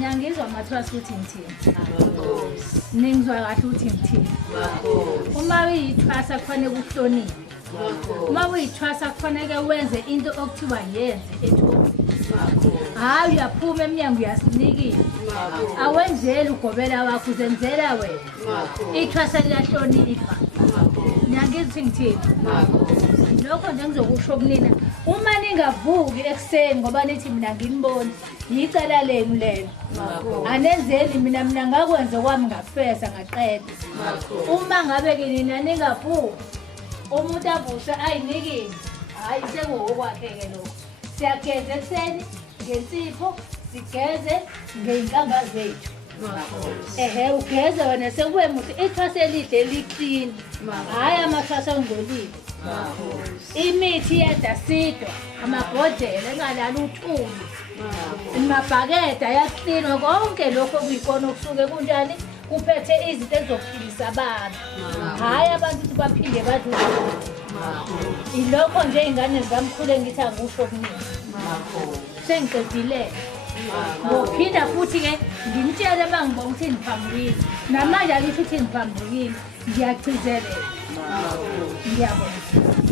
Nyangizwa mathwasa ukuthi ngithini. Ningizwa kahle ukuthi ngithini. Uma uyithwasa kufanele ukuhloniphe. Uma uyithwasa kufanele wenze into okuthiwa yenze ethobeni. Hayi uyaphuma eminyango uyasinikile. Awenzeli ugobela wakho uzenzela wena. Ithwasa liyahlonipha. Nyangizwa ngithini. Lokho nje ngizokusho kunina uma ningavuki ekseni ngoba nithi mina nginibona yicala lenu lelo anenzeli mina ngakwenza kwami ngafeza ngaqeda uma ngabe ke nina ningavuki umuntu avuse ayinikini hayi sekuwokwakhe ke lokho siyageza ekseni ngensipho sigeze ngey'nkanga zethu ugeze wena sekubuye muthi ithwasa elihle liklini hhayi amathwasa angcolile. Imithi yadasidwa amabhodlela engalala uthuli amabhakede ayaklinwa konke lokho kuyikona okusuke kunjani kuphethe izinto ezizophilisa abantu hhayi abantu ukuthi baphinde badlule ilokho nje iy'ngane zikamkhulu engithi angikusho kuningi sengiqedile ngophinda futhi-ke ngimtshele uma ngibona ukuthi niphambukile namanje alithi ukuthi niphambukile ngiyagcizelela ngiyabona.